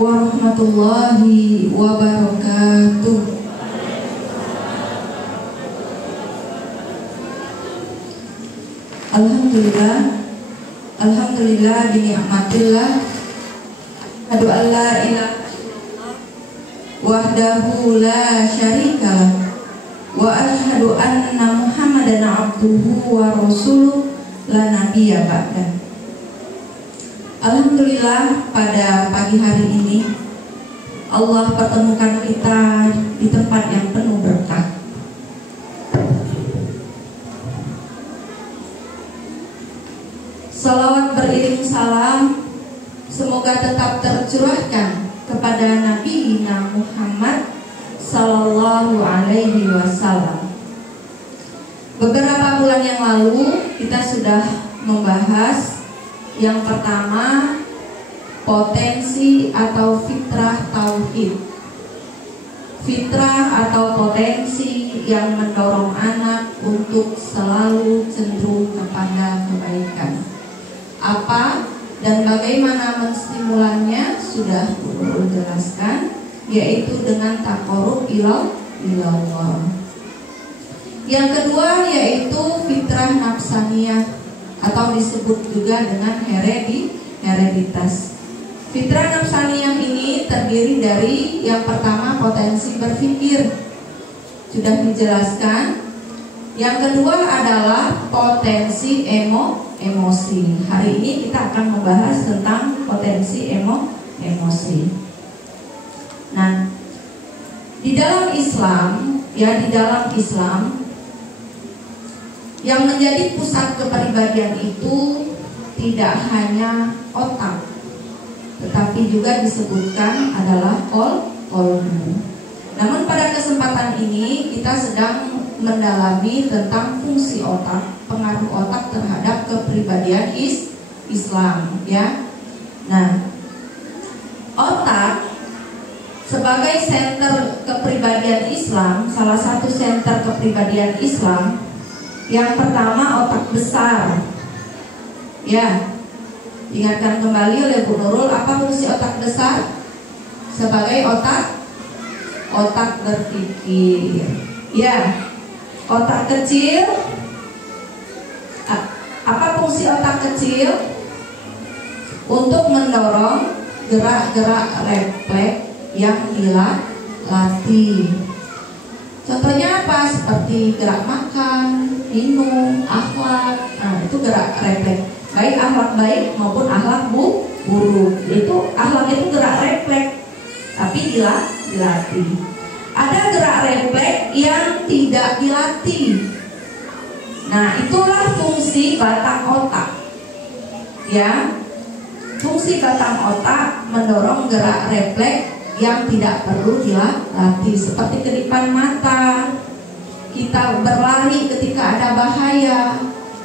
warahmatullahi wabarakatuh. Alhamdulillah bini'matillah. Asyhadu an la ilaha illallah wahdahu la syarikalah wa asyhadu anna Muhammadan abduhu wa rasuluh la nabiyya ba'dah. Alhamdulillah, pada pagi hari ini Allah pertemukan kita di tempat yang penuh berkah. Salawat beriring salam semoga tetap tercurahkan kepada Nabi Muhammad Sallallahu Alaihi Wasallam. Beberapa bulan yang lalu kita sudah membahas yang pertama, potensi atau fitrah tauhid. Fitrah atau potensi yang mendorong anak untuk selalu cenderung kepada kebaikan. Apa dan bagaimana menstimulannya sudah Guru jelaskan, yaitu dengan taqarrub ilallah. Yang kedua yaitu fitrah nafsaniyah atau disebut juga dengan hereditas. Fitrah nafsaniyah ini terdiri dari yang pertama potensi berpikir, sudah dijelaskan. Yang kedua adalah potensi emosi. Hari ini kita akan membahas tentang potensi emosi. Nah, di dalam Islam yang menjadi pusat kepribadian itu tidak hanya otak, tetapi juga disebutkan adalah qalbu. Namun pada kesempatan ini kita sedang mendalami tentang fungsi otak, pengaruh otak terhadap kepribadian Islam, ya. Nah, otak sebagai senter kepribadian Islam, salah satu senter kepribadian Islam, yang pertama otak besar. Ya, ingatkan kembali oleh Bu Nurul, apa fungsi otak besar? Sebagai otak berpikir. Ya. Otak kecil, apa fungsi otak kecil? Untuk mendorong gerak-gerak refleks yang dilatih. Contohnya apa? Seperti gerak makan, minum, akhlak. Nah, itu gerak refleks. Baik akhlak baik maupun akhlak buruk. Itu akhlak itu gerak refleks, tapi dilatih. Ada gerak refleks yang tidak dilatih. Nah, itulah fungsi batang otak. Ya, fungsi batang otak mendorong gerak refleks yang tidak perlu dilatih, seperti kedipan mata, kita berlari ketika ada bahaya,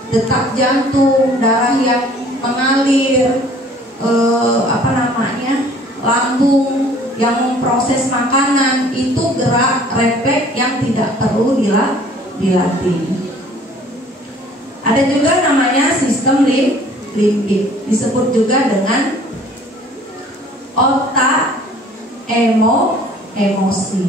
detak jantung, darah yang mengalir, lambung yang memproses makanan, itu gerak refleks yang tidak perlu dilatih. Ada juga namanya sistem limbik, disebut juga dengan otak emosi.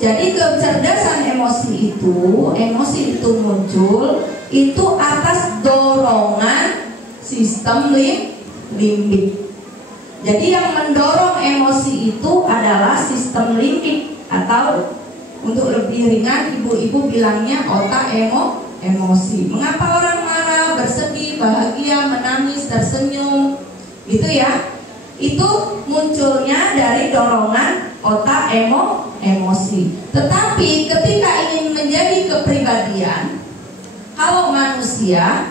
Jadi kecerdasan emosi itu muncul itu atas dorongan sistem limbik. Jadi yang mendorong emosi itu adalah sistem limbik, atau untuk lebih ringan ibu-ibu bilangnya otak emosi. Mengapa orang marah, bersedih, bahagia, menangis, tersenyum, gitu ya? Itu munculnya dari dorongan otak emosi. Tetapi ketika ingin menjadi kepribadian, kalau manusia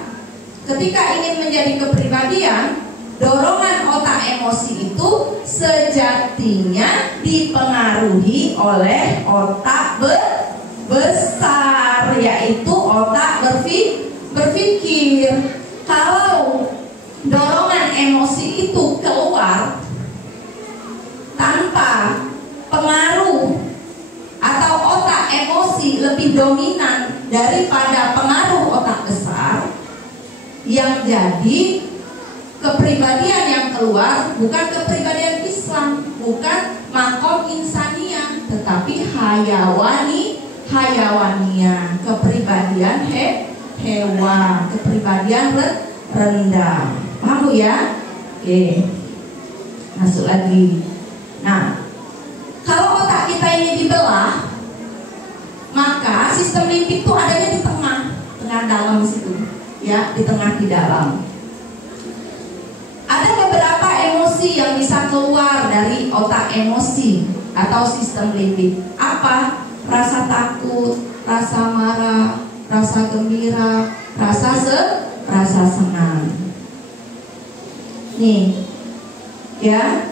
ketika ingin menjadi kepribadian, dorongan otak emosi itu sejatinya dipengaruhi oleh otak besar, yaitu otak berpikir. Kalau dorongan emosi itu keluar tanpa pengaruh, atau otak emosi lebih dominan daripada pengaruh otak besar, yang jadi kepribadian yang keluar bukan kepribadian Islam, hayawania, kepribadian hewan, kepribadian rendah. Paham Bu ya? Oke. Masuk lagi. Nah, kalau otak kita ini dibelah, maka sistem limbik itu adanya di tengah dalam situ, ya, di tengah di dalam. Ada beberapa emosi yang bisa keluar dari otak emosi atau sistem limbik. Apa? Rasa takut, rasa marah, rasa gembira, rasa senang. Nih, ya.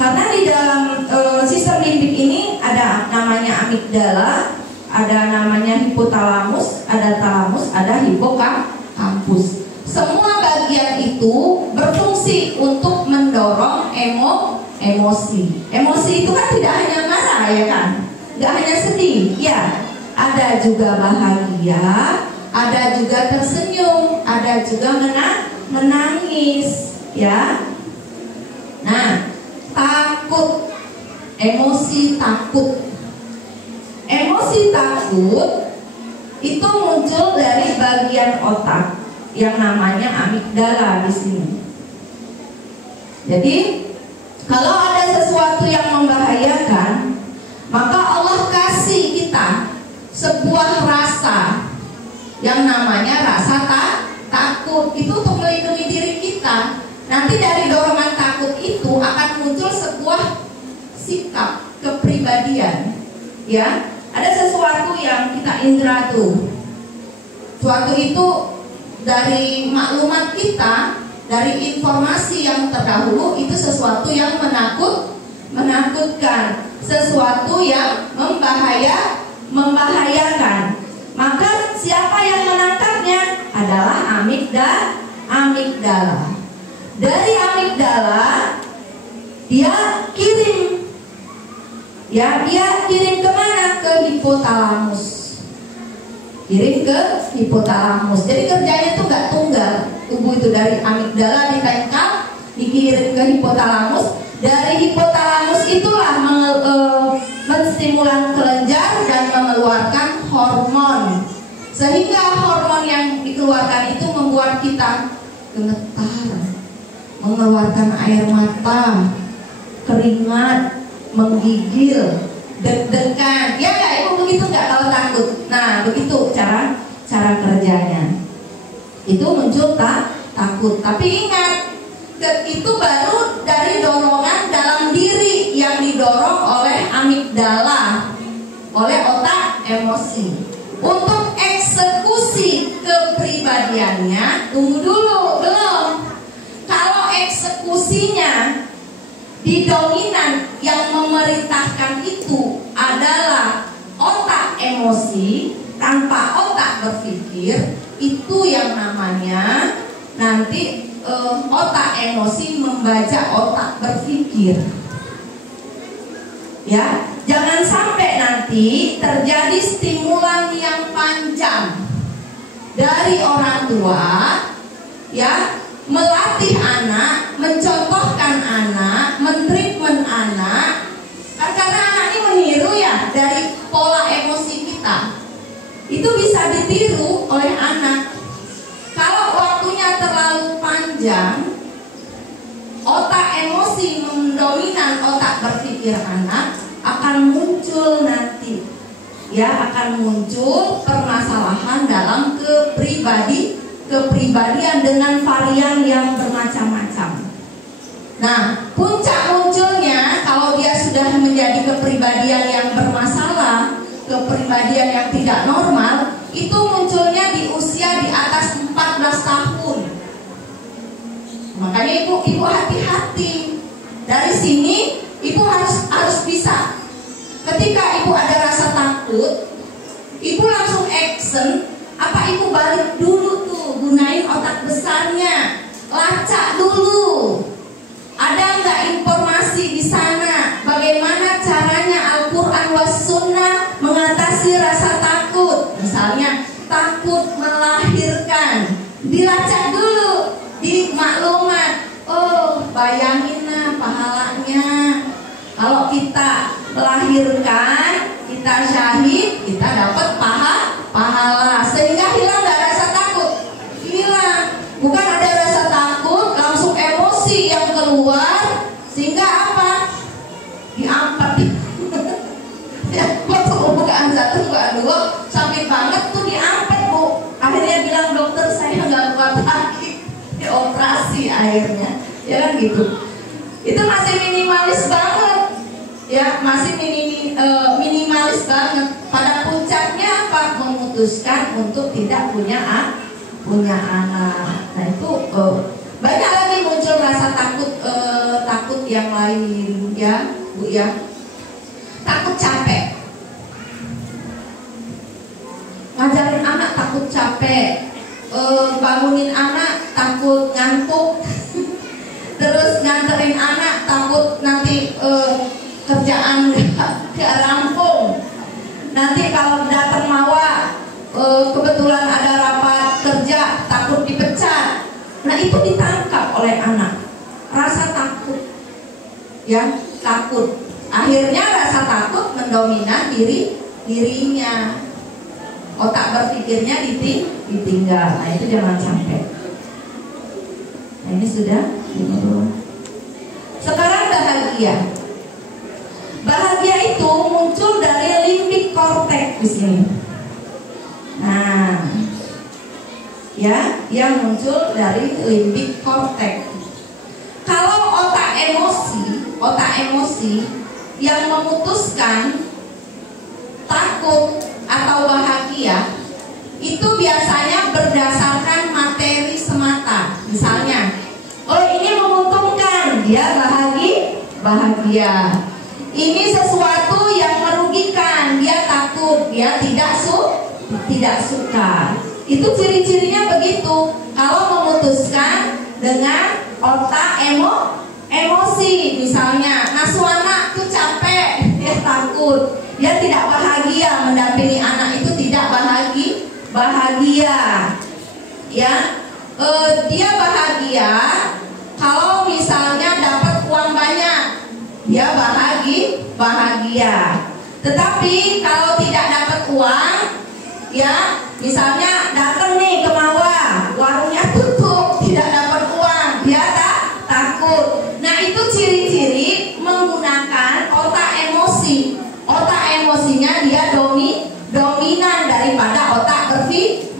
Karena di dalam sistem limbik ini ada namanya amigdala, ada namanya hipotalamus, ada talamus, ada hipokampus. Semua bagian itu berfungsi untuk mendorong emosi. Emosi itu kan tidak hanya marah, ya kan? Tidak hanya sedih, ya. Ada juga bahagia, ada juga tersenyum, ada juga menangis, ya. Nah, takut, emosi takut. Emosi takut itu muncul dari bagian otak yang namanya amigdala di sini. Jadi, kalau ada sesuatu yang membahayakan, maka Allah kasih kita sebuah rasa yang namanya rasa takut. Itu untuk melindungi diri kita. Nanti dari dorongan takut itu akan muncul sebuah sikap kepribadian, ya. Ada sesuatu yang kita indra tuh. Suatu itu dari maklumat kita, dari informasi yang terdahulu, itu sesuatu yang menakutkan, sesuatu yang membahayakan. Maka siapa yang menangkapnya adalah amigdala. Dari amigdala dia kirim, ya, dia kirim kemana? Ke hipotalamus. Kirim ke hipotalamus. Jadi kerjanya itu nggak tunggal. Tubuh itu dari amigdala ditangkap, dikirim ke hipotalamus. Dari hipotalamus itulah menstimulan kelenjar dan mengeluarkan hormon. Sehingga hormon yang dikeluarkan itu membuat kita gemetar, mengeluarkan air mata, keringat, menggigil, deg-degan. Ya nggak, Ibu begitu nggak kalau takut? Nah, begitu cara kerjanya. Itu muncul takut. Tapi ingat, itu baru dari dorongan dalam diri yang didorong oleh amigdala, oleh otak emosi. Untuk eksekusi kepribadiannya, tunggu dulu, belum. Kalau eksekusinya di dominan yang memerintahkan itu adalah otak emosi tanpa otak berpikir, itu yang namanya nanti otak emosi membaca otak berpikir. Ya, jangan sampai nanti terjadi stimulan yang panjang dari orang tua, ya, melatih anak, mencontohkan anak, mentreatment anak, karena anak ini meniru ya dari pola emosi kita. Itu bisa ditiru oleh anak. Kalau waktunya terlalu panjang, otak emosi mendominan otak berpikir anak, akan muncul nanti, ya, akan muncul permasalahan dalam kepribadian dengan varian yang bermacam-macam. Nah, puncak munculnya kalau dia sudah menjadi kepribadian yang bermasalah, kepribadian yang tidak normal, itu munculnya di usia di atas 14 tahun. Makanya ibu hati-hati. Dari sini ibu harus bisa. Ketika ibu ada rasa takut, ibu langsung action. Apa ibu balik dulu tuh, gunain otak besarnya, lacak dulu. Ada nggak informasi di sana? Bagaimana caranya Al-Quran was Sunnah mengatasi rasa takut? Misalnya takut melahirkan, dilacak dulu di maklumat. Oh, bayangin nah pahalanya kalau kita melahirkan, kita syahid, kita dapat pahala. Sehingga hilang gak rasa takut? Hilang. Bukan ada rasa takut, langsung emosi yang keluar, sehingga apa? Diampat. Ya, waktu pembukaan 1, pembukaan 2 sakit banget tuh diampat, Bu. Akhirnya bilang dokter, saya nggak kuat lagi, dioperasi akhirnya. Ya kan gitu. Itu masih minimalis banget. Ya, masih minimalis banget. Pada puncaknya apa? Memutuskan untuk tidak punya anak. Nah itu banyak lagi muncul rasa takut yang lain, ya Bu ya. Takut capek. Ngajarin anak takut capek, bangunin anak takut ngantuk, terus nganterin anak takut nanti kerjaan gak rampung. Nanti kalau datang mawa, kebetulan ada rapat kerja, takut dipecat. Nah itu ditangkap oleh anak, rasa takut, ya takut. Akhirnya rasa takut mendominan dirinya, otak berpikirnya ditinggal. Nah itu jangan sampai. Nah ini sudah. Sekarang bahagia. Bahagia itu muncul dari limbik korteks di sini. Nah, ya, yang muncul dari limbik korteks. Kalau otak emosi yang memutuskan takut atau bahagia itu biasanya berdasarkan materi semata. Misalnya, oh ini menguntungkan, dia bahagia. Ini sesuatu yang merugikan, dia takut, dia tidak suka. Itu ciri-cirinya begitu. Kalau memutuskan dengan otak emosi, misalnya ngasuh anak tuh capek, dia takut, dia tidak bahagia mendampingi anak itu, tidak bahagia. Ya, dia bahagia kalau misalnya dapat uang banyak, dia bahagia. Tetapi kalau tidak dapat uang, ya misalnya datang nih ke Mawa, warungnya tutup, tidak dapat uang, dia takut. Nah itu ciri-ciri menggunakan otak emosi. Otak emosinya dia dominan daripada otak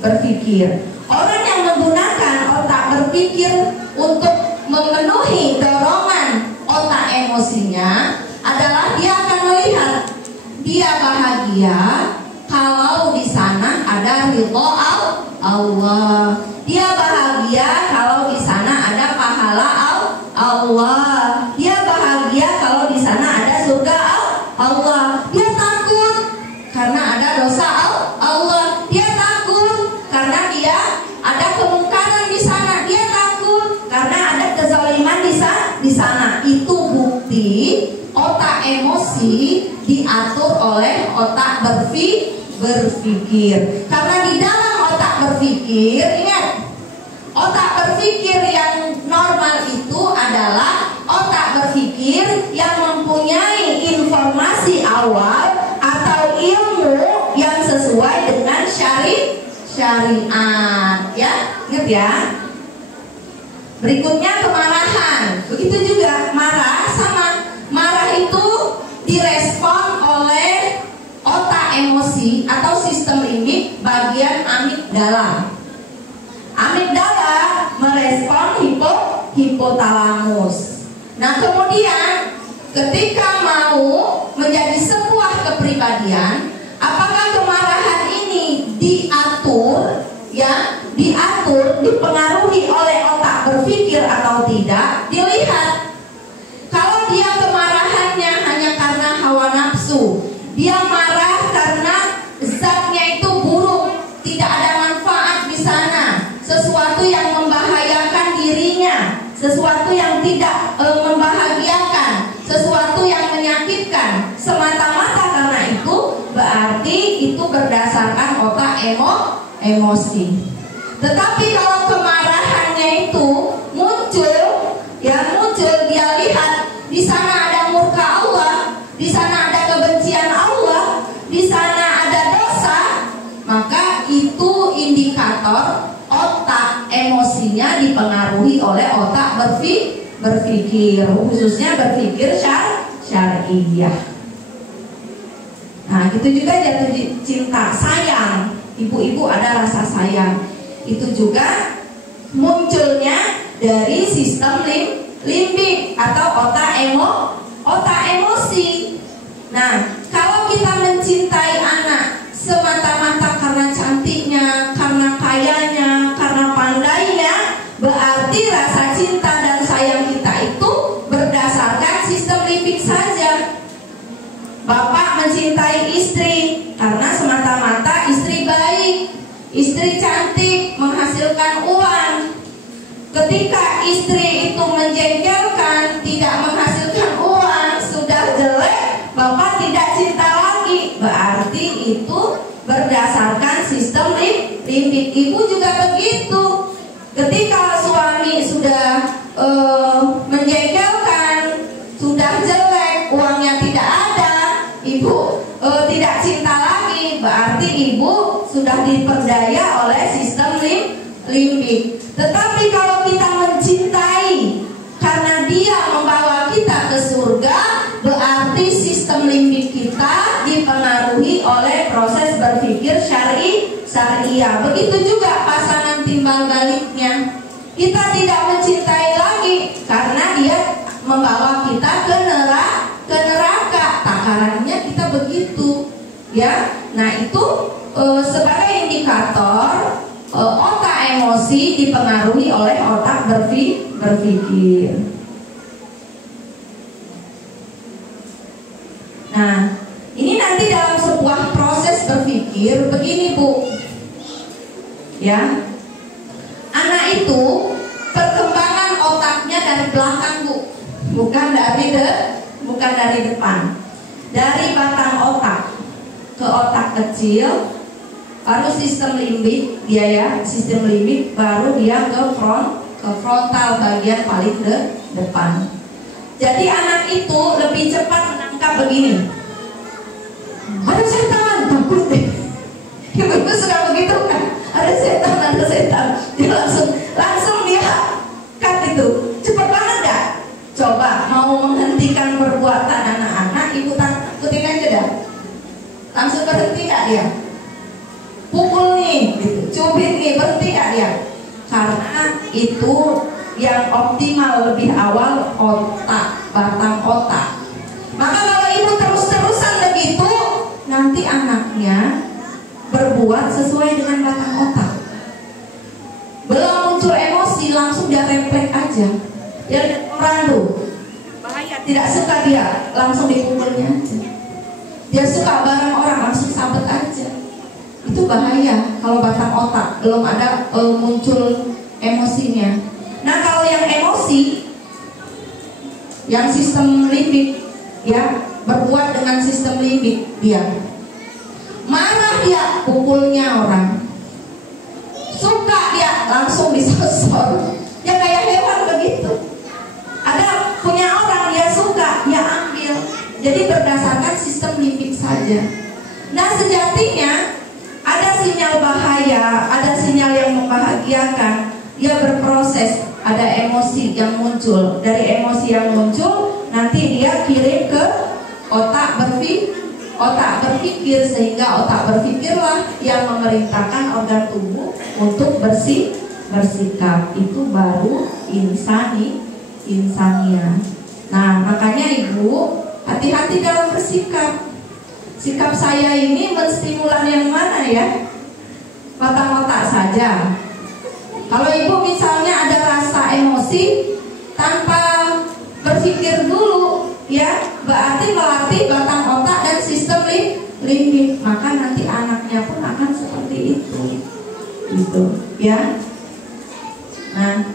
berpikir. Orang yang menggunakan otak berpikir untuk memenuhi dorongan otak emosinya adalah dia akan melihat dia bahagia kalau di sana ada ridho Allah. Dia bahagia kalau di sana ada pahala Allah. Dia bahagia kalau di sana ada surga Allah. Dia takut karena ada dosa Allah. Dia takut karena dia ada kemungkaran di sana. Dia takut karena ada kezaliman di sana. Itu bukti otak emosi diatur oleh otak berpikir. Karena di dalam otak berpikir, ingat, otak berpikir yang normal itu adalah otak berpikir yang mempunyai informasi awal atau ilmu yang sesuai dengan syariat. Ya, ingat ya. Berikutnya kemarahan. Begitu juga marah sama. Marah itu direspon oleh otak emosi atau sistem limbik bagian amigdala. Amigdala merespon hipotalamus. Nah kemudian ketika mau menjadi sebuah kepribadian, apakah kemarahan ini diatur, ya, dipengaruhi oleh otak berpikir atau tidak? Dilihat. Kalau dia kemarahannya hanya karena hawa nafsu, dia marah karena zatnya itu buruk, tidak ada manfaat di sana, sesuatu yang membahayakan dirinya, sesuatu yang tidak membahagiakan, sesuatu yang menyakitkan, semata-mata karena itu, berarti itu berdasarkan otak emosi. Tetapi kalau kemarahannya itu muncul, dia lihat di sana ada murka Allah, di sana ada dipengaruhi oleh otak berpikir, khususnya berpikir syariah. Nah, itu juga jatuh cinta, sayang. Ibu-ibu ada rasa sayang. Itu juga munculnya dari sistem limbik atau otak emosi. Nah, kalau kita mencintai anak semata-mata karena cantiknya, karena kayanya, karena pandainya, berarti rasa cinta dan sayang kita itu berdasarkan sistem limbik saja. Bapak mencintai istri karena semata-mata istri baik, istri cantik, menghasilkan uang. Ketika istri itu menjengkelkan, tidak menghasilkan uang, sudah jelek, Bapak tidak cinta lagi. Berarti itu berdasarkan sistem limbik. Ibu juga begitu. Ketika suami sudah menjengkelkan, sudah jelek, uangnya tidak ada, ibu tidak cinta lagi. Berarti ibu sudah diperdaya oleh sistem limbik. Tetapi kalau kita mencintai karena dia membawa kita ke surga, berarti sistem limbik kita dipengaruhi oleh proses berpikir syariah. Begitu juga pasangan timbal baliknya. Kita tidak mencintai lagi karena dia membawa kita ke neraka. Takarannya kita begitu, ya. Nah, itu sebagai indikator otak emosi dipengaruhi oleh otak berpikir. Nah, ini nanti dalam sebuah proses berpikir begini, Bu. Ya. Anak itu perkembangan otaknya dari belakang, Bu. Bukan dari depan. Dari batang otak ke otak kecil, baru sistem limbik dia, ya, sistem limbik, baru dia ke frontal bagian paling depan. Jadi anak itu lebih cepat menangkap begini. Ada setan, takut deh. Ibu suka begitu kan? Ada setan. Dia langsung dia cut itu. Cepat banget gak? Coba mau menghentikan perbuatan anak-anak, ibu takutin aja dah. Langsung berhenti gak dia? Pukul nih, gitu. Cubit nih, berhenti gak dia? Karena itu yang optimal lebih awal otak, batang otak. Maka kalau ibu terus-terusan begitu, nanti anaknya berbuat sesuai dengan batang otak. Belum muncul emosi, langsung dia refleks aja. Dia merandu, bahaya, tidak suka dia, langsung dipukulnya aja. Dia suka barang orang, langsung sabet aja. Itu bahaya kalau batang otak belum ada muncul emosinya. Nah, kalau yang emosi, yang sistem limbik, ya, berbuat dengan sistem limbik, dia marah, dia pukulnya orang. Suka dia langsung disosor. Ya kayak hewan begitu. Ada punya orang dia suka, dia ambil. Jadi berdasarkan sistem limbik saja. Nah, sejatinya ada sinyal bahaya, ada sinyal yang membahagiakan. Dia berproses, ada emosi yang muncul. Dari emosi yang muncul, nanti dia kirim ke otak berpikir, sehingga otak berpikirlah yang memerintahkan organ tubuh untuk bersikap. Itu baru insania. Nah, makanya ibu hati-hati dalam bersikap. Sikap saya ini menstimulan yang mana, ya? Batang otak saja. Kalau ibu misalnya ada rasa emosi tanpa berpikir dulu, ya, berarti melatih batang otak dan sistem limbik. Maka nanti anaknya pun akan seperti itu, gitu, ya. Nah,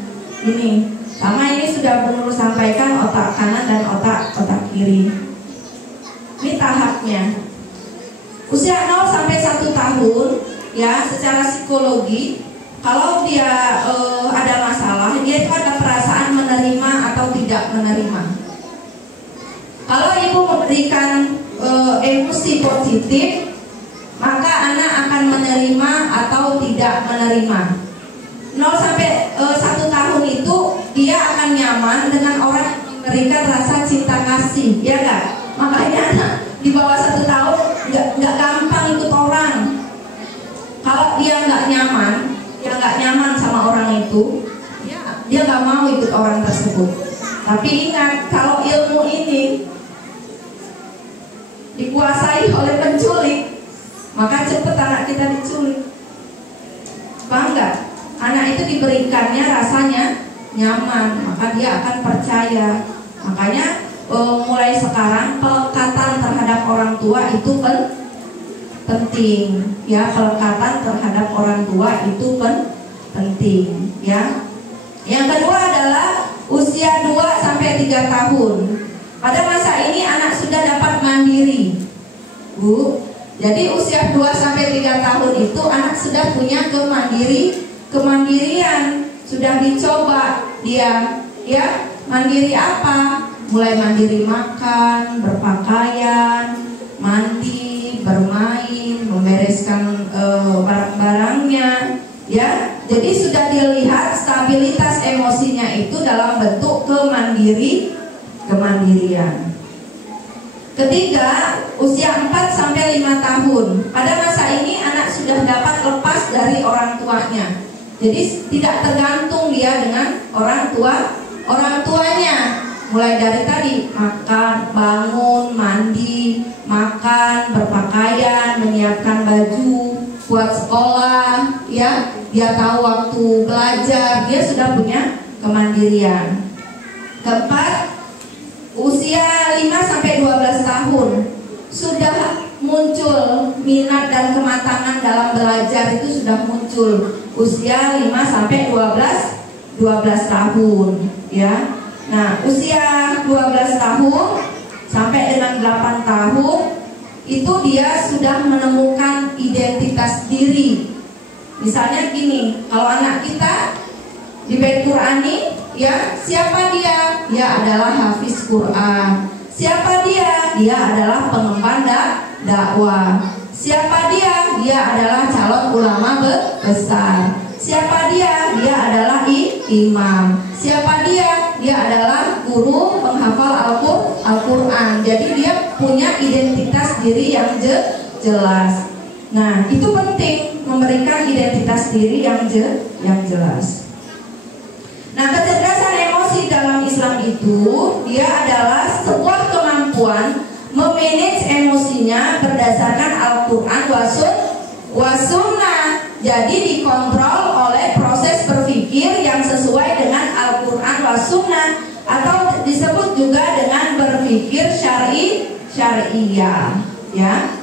ini sama, ini sudah Bu Nur sampaikan otak kanan dan otak kiri. Ini tahapnya. Usia 0 sampai 1 tahun, ya, secara psikologi, kalau dia ada masalah, dia itu ada perasaan menerima atau tidak menerima. Kalau ibu memberikan emosi positif, maka anak akan menerima atau tidak menerima. 0 sampai 1 tahun dia akan nyaman dengan orang yang memberikan rasa cinta kasih, ya enggak? Makanya anak di bawah 1 tahun nggak gampang ikut orang. Kalau dia nggak nyaman sama orang itu, dia nggak mau ikut orang tersebut. Tapi ingat, kalau ilmu ini dikuasai oleh penculik, maka cepat anak kita diculik. Paham nggak? Anak itu diberikannya rasanya nyaman, maka dia akan percaya. Makanya mulai sekarang pelekatan terhadap orang tua itu penting, ya. Pelekatan terhadap orang tua itu penting, ya. Yang kedua adalah usia 2-3 tahun. Pada masa ini anak sudah dapat mandiri, Bu. Jadi usia 2-3 tahun itu anak sudah punya kemandirian, sudah dicoba dia, ya. Mandiri apa? Mulai mandiri makan, berpakaian, mandi, bermain, membereskan barang-barangnya, ya. Jadi sudah dilihat stabilitas emosinya itu dalam bentuk kemandirian. Ketiga, usia 4-5 tahun. Pada masa ini anak sudah dapat lepas dari orang tuanya. Jadi tidak tergantung dia dengan orang tuanya. Mulai dari tadi makan, bangun, mandi, makan, berpakaian, menyiapkan baju buat sekolah, ya. Dia tahu waktu belajar, dia sudah punya kemandirian. Keempat, usia 5-12 tahun sudah muncul minat dan kematangan dalam belajar, itu sudah muncul usia 5-12 tahun, ya. Nah, usia 12 tahun sampai dengan 8 tahun itu dia sudah menemukan identitas diri. Misalnya gini, kalau anak kita di Bait Qur'ani, ya, siapa dia? Dia adalah hafiz Quran. Siapa dia? Dia adalah pengemban dakwah. Siapa dia? Dia adalah calon ulama besar. Siapa dia? Dia adalah imam. Siapa dia? Dia adalah guru penghafal Al-Quran. Jadi dia punya identitas diri yang jelas. Nah, itu penting, memberikan identitas diri yang jelas. Nah, kecerdasan emosi dalam Islam itu dia adalah sebuah kemampuan memanage emosinya berdasarkan Al-Quran wa sunnah. Jadi dikontrol oleh proses berpikir yang sesuai dengan Al-Quran wa sunnah, atau disebut juga dengan berpikir syariah, ya.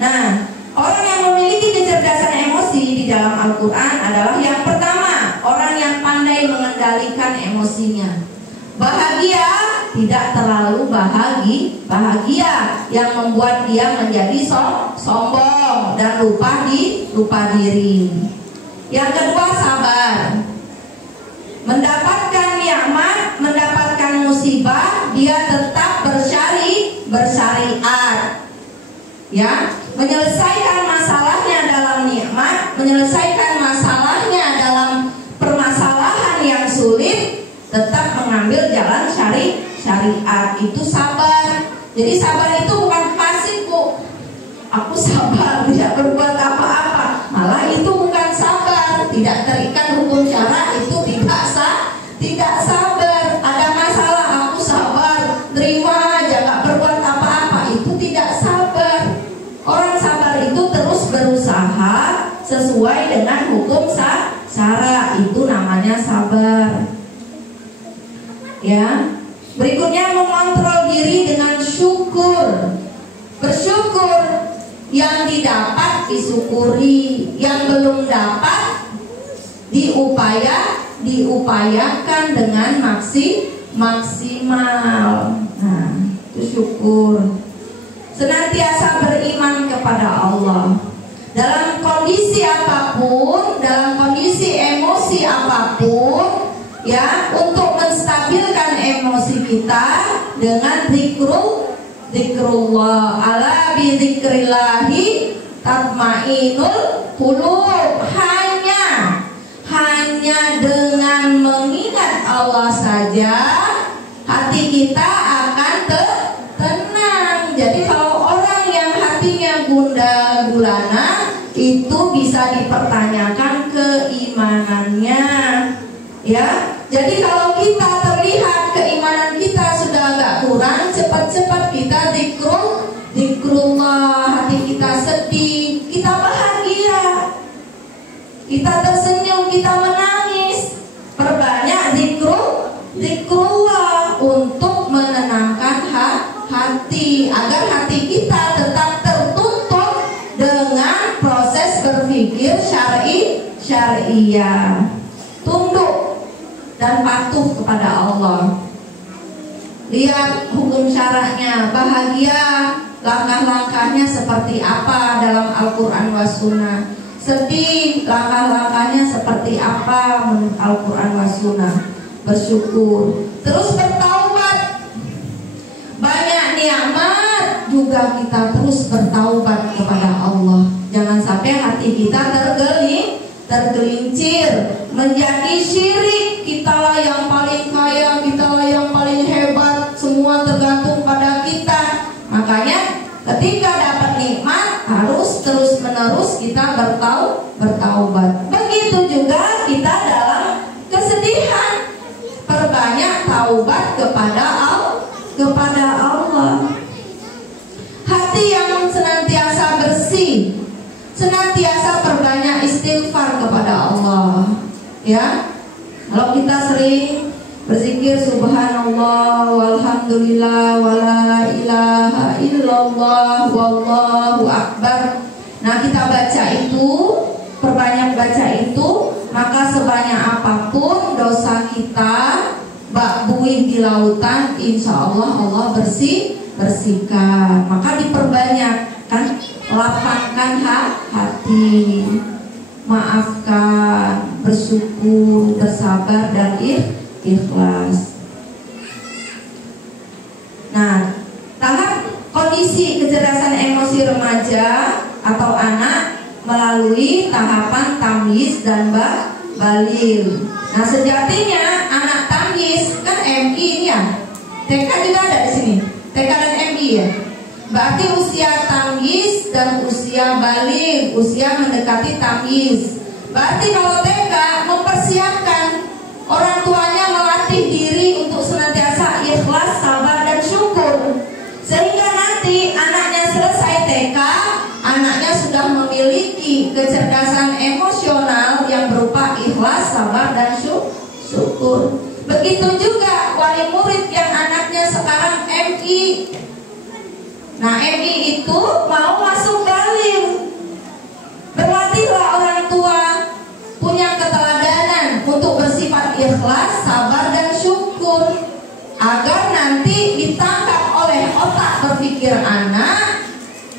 Nah, orang yang memiliki kecerdasan emosi di dalam Al-Quran adalah yang pertama, orang yang pandai mengendalikan emosinya. Bahagia, tidak terlalu bahagia yang membuat dia menjadi sombong dan lupa diri. Yang kedua, sabar. Mendapatkan nikmat, mendapatkan musibah, dia tetap bersyariat, ya. Menyelesaikan masalahnya dalam nikmat, menyelesaikan masalahnya dalam permasalahan yang sulit, tetap mengambil jalan syariat. Itu sabar. Jadi sabar itu bukan pasif, Bu. Aku sabar, tidak berbuat apa-apa. Malah itu bukan sabar. Tidak terikat hukum syara, itu tidak sabar. Ada masalah, aku sabar, terima aja, gak berbuat apa-apa. Itu tidak sabar. Orang sabar itu terus berusaha sesuai dengan hukum syara. Itu namanya sabar, ya. Berikutnya, mengontrol diri dengan syukur. Bersyukur, yang didapat disyukuri, yang belum dapat diupayakan dengan maksimal. Nah, itu syukur. Senantiasa beriman kepada Allah dalam kondisi apapun, dalam kondisi emosi apapun, ya, untuk menstabilkan emosi kita dengan zikrullah. Ala bi zikrillahi tatmainul qulub. hanya dengan mengingat Allah saja hati kita akan tenang. Jadi kalau orang yang hatinya gundah gulana, itu bisa dipertanyakan keimanannya, ya. Jadi kalau kita terlihat keimanan kita sudah agak kurang, cepat-cepat kita zikrullah, hati kita sedih, kita bahagia, kita tersenyum, kita menangis. Perbanyak zikrullah untuk menenangkan hati, agar hati kita tetap tertuntut dengan proses berpikir syariah, tunduk dan patuh kepada Allah. Lihat hukum syara'nya, bahagia langkah-langkahnya seperti apa dalam Al-Quran wa Sunnah. Sedih langkah-langkahnya seperti apa menurut Al-Quran wa Sunnah. Bersyukur, terus bertaubat. Banyak nikmat juga kita terus bertaubat kepada Allah. Jangan sampai hati kita tergelincir menjadi syirik. Kitalah yang paling kaya, kitalah yang paling hebat, semua tergantung pada kita. Makanya ketika dapat nikmat harus terus menerus kita bertaubat. Begitu juga kita dalam kesedihan, perbanyak taubat kepada Allah. Hati yang senantiasa bersih, senantiasa perbanyak istighfar kepada Allah, ya. Kalau kita sering berzikir subhanallah walhamdulillah wala ilaha illallah wallahu akbar. Nah, kita baca itu, perbanyak baca itu, maka sebanyak apapun dosa kita bak buih di lautan, insya Allah bersihkan. Maka diperbanyakkan, lapangkan hati, maafkan, bersyukur, bersabar, dan ikhlas. Nah, tahap kondisi kecerdasan emosi remaja atau anak melalui tahapan tamyiz dan baligh. Nah, sejatinya anak tamyiz kan MI ini ya. TK juga ada di sini. TK dan MI ya. Berarti usia tamyiz dan usia baligh, usia mendekati tamyiz. Berarti kalau TK mempersiapkan orang tuanya melatih diri untuk senantiasa ikhlas, sabar, dan syukur, sehingga nanti anaknya selesai TK, anaknya sudah memiliki kecerdasan emosional yang berupa ikhlas, sabar, dan syukur. Begitu juga wali murid yang anaknya sekarang MI. Nah, MI itu mau masuk baligh. Berlatihlah orang tua punya keteladanan untuk bersifat ikhlas, sabar, dan syukur, agar nanti ditangkap oleh otak berpikir anak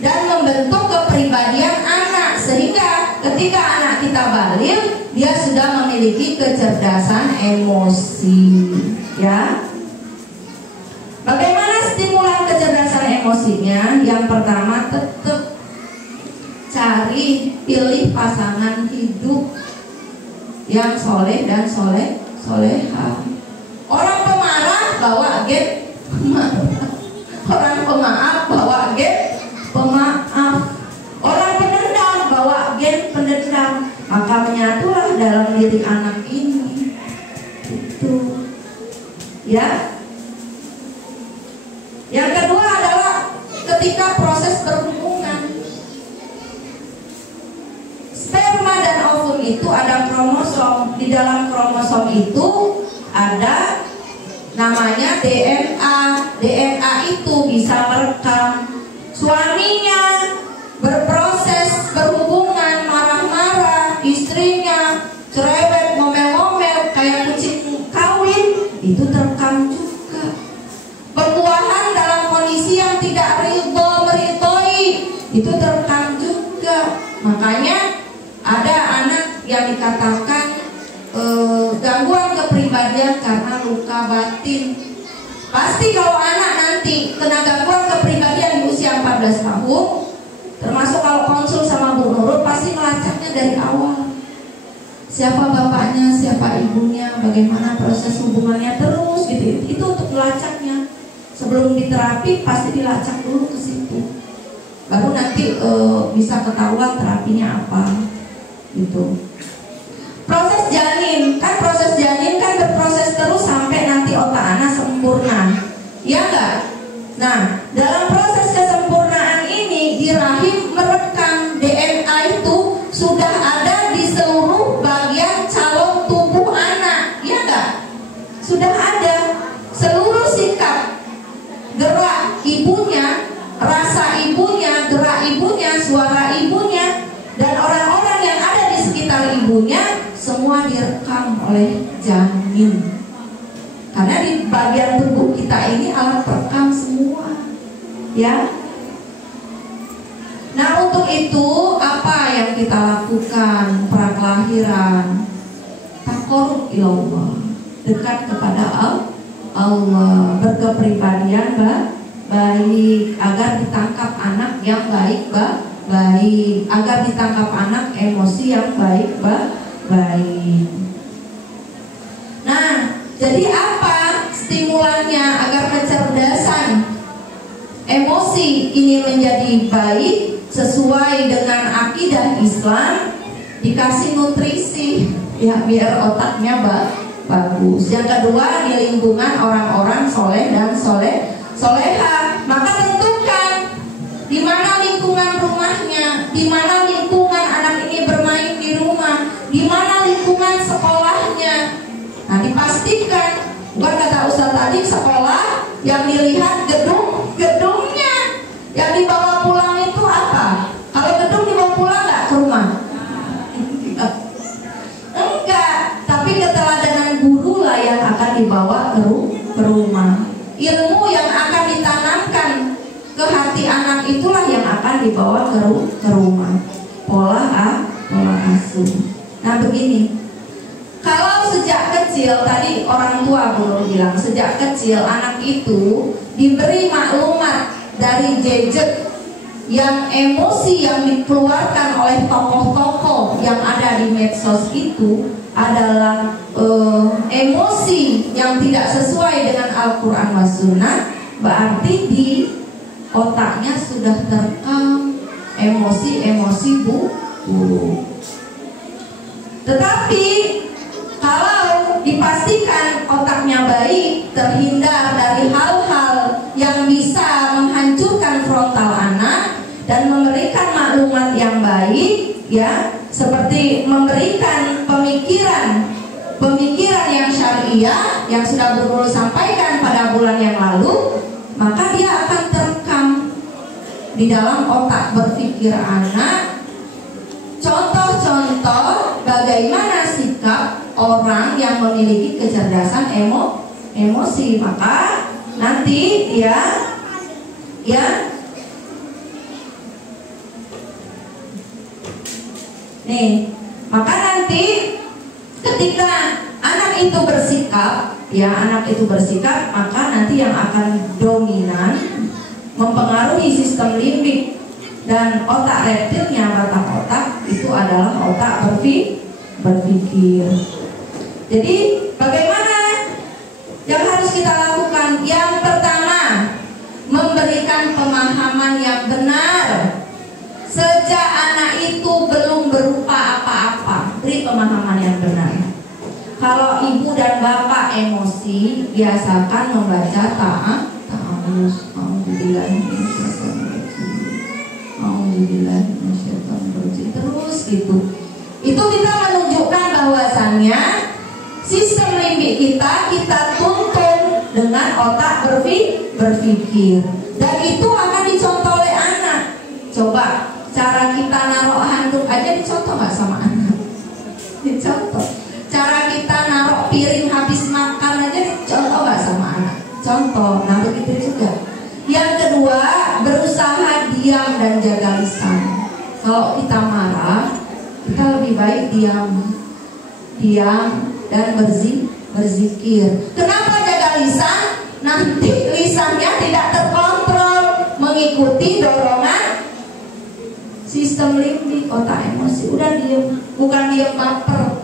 dan membentuk kepribadian anak, sehingga ketika anak kita baligh, dia sudah memiliki kecerdasan emosi, ya. Bagaimana stimulan kecerdasan emosinya? Yang pertama, tetap pilih pasangan hidup yang soleh dan soleha. Orang pemarah bawa gen pemarah. Orang pemaaf bawa gen pemaaf. Orang pendendam bawa gen pendendam. Maka menyatulah dalam diri anak ini. Itu, ya. Yang kedua adalah ketika proses berhubungan. Sperma dan ovum itu ada kromosom. Di dalam kromosom itu ada namanya DNA. DNA itu bisa merekam suaminya berproses berhubungan, marah-marah, istrinya cerewet, ngomel-ngomel kayak kucing kawin, itu terekam juga. Pembuahan dalam kondisi yang tidak meridhoi, itu terekam juga. Makanya ada anak yang dikatakan gangguan kepribadian karena luka batin. Pasti kalau anak nanti kena gangguan kepribadian di usia 14 tahun, termasuk kalau konsul sama Bu Nurul, pasti melacaknya dari awal. Siapa bapaknya, bapaknya, siapa ibunya, bagaimana proses hubungannya, terus gitu. Itu untuk melacaknya. Sebelum diterapi pasti dilacak dulu ke situ. Baru nanti bisa ketahuan terapinya apa gitu. Proses janin kan berproses terus sampai nanti otak anak sempurna, ya enggak? Nah, dalam proses kesempurnaan ini di rahim merekam DNA itu sudah ada di seluruh bagian calon tubuh anak, ya enggak? Sudah ada seluruh sikap, gerak ibunya, rasa ibunya, gerak ibunya, suara ibunya, dan orang-orang yang ada di sekitar ibunya semua direkam oleh janin. Karena di bagian tubuh kita ini alat perekam semua, ya. Nah, untuk itu apa yang kita lakukan prakelahiran? Taqarrub ilallah, dekat kepada Allah, berkepribadian baik, agar ditangkap anak yang baik, agar ditangkap anak emosi yang baik. Nah, jadi apa stimulannya agar kecerdasan emosi ini menjadi baik sesuai dengan akidah Islam? Dikasih nutrisi, ya, biar otaknya bagus. Yang kedua, di lingkungan orang-orang soleh dan soleha. Maka tentukan di mana lingkungan rumahnya, di mana lingkungan anak ini bermain di rumah, di mana lingkungan sekolahnya. Nah, dipastikan, bukan kata Ustaz tadi, sekolah yang dilihat gedungnya, yang dibawa pulang itu apa? Kalau gedung dibawa pulang nggak ke rumah? Enggak, tapi keteladanan guru lah yang akan dibawa ke rumah. Ilmu yang akan ditanamkan ke hati anak itulah yang akan dibawa ke rumah. Pola asuh. Nah, begini. Kalau sejak kecil, tadi orang tua belum bilang, sejak kecil anak itu diberi maklumat dari gadget yang emosi yang dikeluarkan oleh tokoh-tokoh yang ada di medsos itu adalah emosi yang tidak sesuai dengan Al-Quran was Sunnah, berarti di otaknya sudah terekam emosi-emosi buruk. Tetapi kalau dipastikan otaknya baik, terhindar dari hal-hal yang bisa menghancurkan frontal anak dan memberikan maklumat yang baik, ya, seperti memberikan pemikiran yang syariah yang sudah Guru sampaikan pada bulan yang lalu, maka dia akan terekam di dalam otak berpikir anak contoh-contoh bagaimana sikap orang yang memiliki kecerdasan emosi. Maka nanti ya nih, maka nanti ketika anak itu bersikap, maka nanti yang akan dominan mempengaruhi sistem limbik dan otak reptilnya, batang otak itu adalah otak berpikir. Jadi bagaimana yang harus kita lakukan? Yang pertama, memberikan pemahaman yang benar. Sejak anak itu belum berupa apa-apa, beri pemahaman yang benar. Kalau ibu dan bapak emosi, biasakan membaca ta'awuz, terus gitu. Itu kita menunjukkan bahwasannya sistem limbik kita tuntun dengan otak berpikir, dan itu akan dicontoh oleh anak. Coba cara kita naruh handuk aja dicontoh nggak sama anak? Dicontoh. Cara kita naruh piring habis makan aja dicontoh nggak sama anak? Contoh. Nah, begitu juga. Yang kedua, berusaha diam dan jaga lisan. Kalau kita marah, kita lebih baik diam dan berzikir. Kenapa jaga lisan? Nanti lisannya tidak terkontrol mengikuti dorongan sistem limbik otak emosi. Udah diem, bukan diem baper.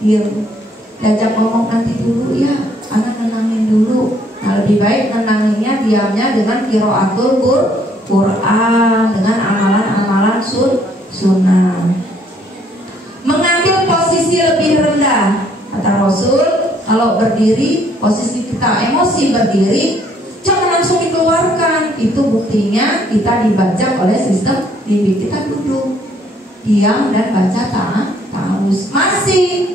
diajak ngomong nanti dulu ya, anak nenangin dulu. Nah, lebih baik nenanginnya diamnya dengan qiraatul Quran, dengan amalan-amalan sunnah. Mengambil posisi lebih rendah, kata Rasul, kalau berdiri posisi kita emosi berdiri, jangan langsung dikeluarkan. Itu buktinya kita dibajak oleh sistem limbik. Kita duduk, diam dan baca ta'awuz. Masih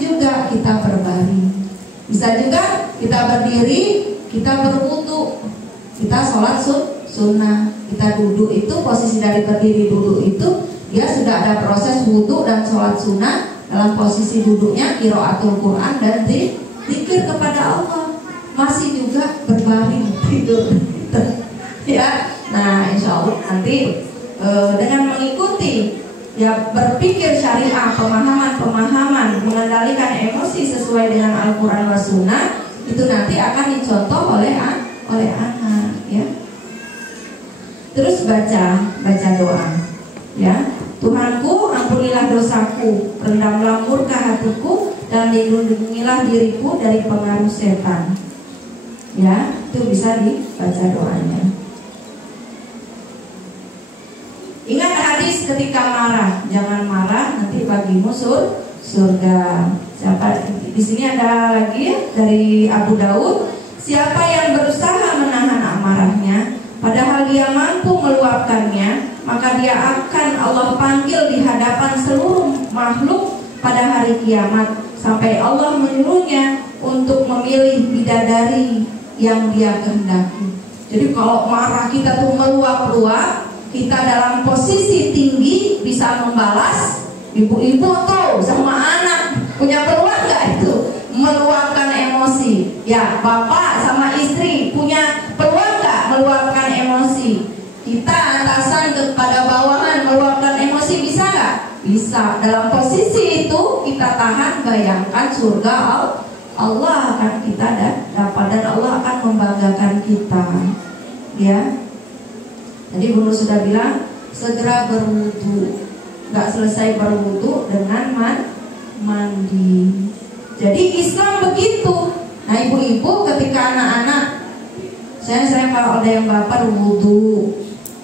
juga kita berbaring. Bisa juga kita berdiri, kita berwudu, kita sholat sunnah. Kita duduk itu, posisi dari berdiri duduk itu, dia sudah ada proses wudu dan sholat sunnah. Dalam posisi duduknya qiraatul Quran dan zikir kepada Allah. Masih juga berbaring tidur ya. Nah, insya Allah nanti dengan mengikuti berpikir syariah, pemahaman, mengendalikan emosi sesuai dengan Al-Quran wa Sunnah, itu nanti akan dicontoh oleh anak ya. Terus baca doa ya. Tuhanku, ampunilah dosaku, rendamlah murka hatiku, dan lindungilah diriku dari pengaruh setan. Ya, itu bisa dibaca doanya. Ingat hadis ketika marah, jangan marah, nanti bagimu surga. Siapa di sini ada lagi dari Abu Daud, siapa yang berusaha menahan amarahnya, padahal dia mampu meluapkannya, maka dia akan Allah panggil di hadapan seluruh makhluk pada hari kiamat, sampai Allah menyuruhnya untuk memilih bidadari yang dia kehendaki. Jadi kalau marah kita tuh meluap-luap, kita dalam posisi tinggi bisa membalas. Ibu-ibu tuh sama anak punya peluang nggak itu meluapkan emosi? Ya, bapak sama istri punya peluang nggak meluapkan emosi? Kita atasan kepada bawahan meluapkan emosi bisa nggak? Bisa. Dalam posisi itu kita tahan, bayangkan surga Allah akan kita dapat, dan Allah akan membanggakan kita. Ya. Jadi Bunda sudah bilang segera berwudu. Nggak selesai berwudu dengan mandi. Jadi Islam begitu. Nah, ibu-ibu ketika anak-anak, saya sering kalau ada yang baper wudu,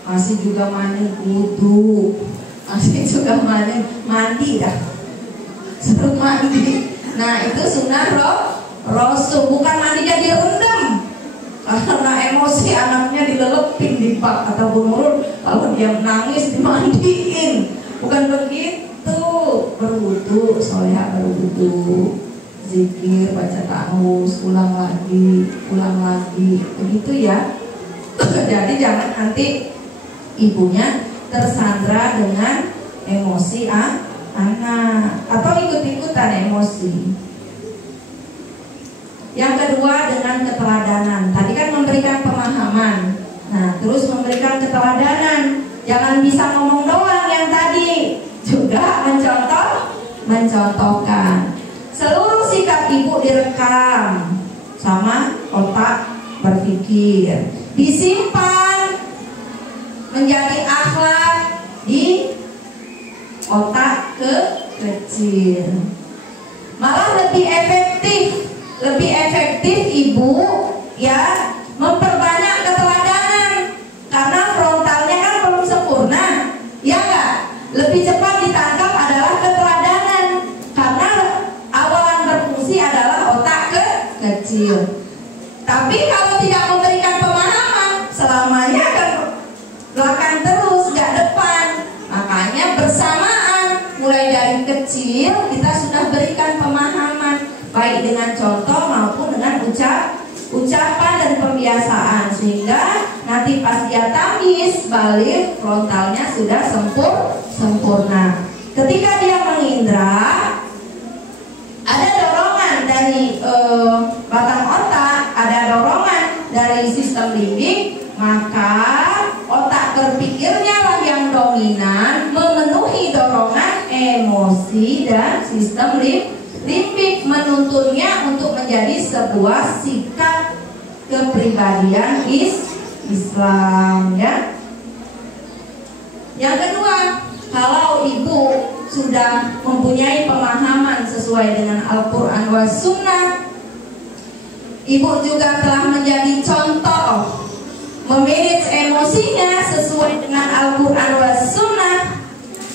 masih juga mandi wudu, masih juga mandi dah, suruh mandi. Nah, itu sunnah Rasul, bukan mandinya direndam karena emosi anaknya dilelepin di bak atau bunurun, kalau dia nangis dimandiin, bukan begitu. Berwudu, soleha berwudu, zikir, baca ta'awuz, ulang lagi, begitu ya. Jadi jangan nanti ibunya tersandra dengan emosi anak atau ikut-ikutan emosi. Yang kedua dengan keteladanan. Tadi kan memberikan pemahaman. Nah, terus memberikan keteladanan. Jangan bisa ngomong doang yang tadi, juga mencontohkan. Seluruh sikap ibu direkam sama otak berpikir, disimpan menjadi akhlak di otak kecil. Malah lebih efektif ibu ya memperbanyak keteladanan, karena frontalnya kan belum sempurna, ya enggak? Lebih cepat ditangkap adalah keteladanan, karena awalan berfungsi adalah otak kecil. Tapi kalau tidak memberikan pemahaman, selamanya akan belakang terus, nggak depan. Makanya bersamaan, mulai dari kecil kita sudah berikan pemahaman, baik dengan contoh maupun dengan ucapan dan pembiasaan, sehingga nanti pas dia tamis balik frontalnya sudah sempurna. Ketika dia mengindra, ada dorongan dari batang otak, ada dorongan dari sistem limbik, maka otak berpikirnya lah yang dominan, memenuhi dorongan emosi dan sistem limbik, menuntunnya untuk menjadi sebuah sikap kepribadian Islam ya. Yang kedua, kalau ibu sudah mempunyai pemahaman sesuai dengan Al-Quran wa Sunnah, ibu juga telah menjadi contoh memanage emosinya sesuai dengan Al-Quran wa Sunnah,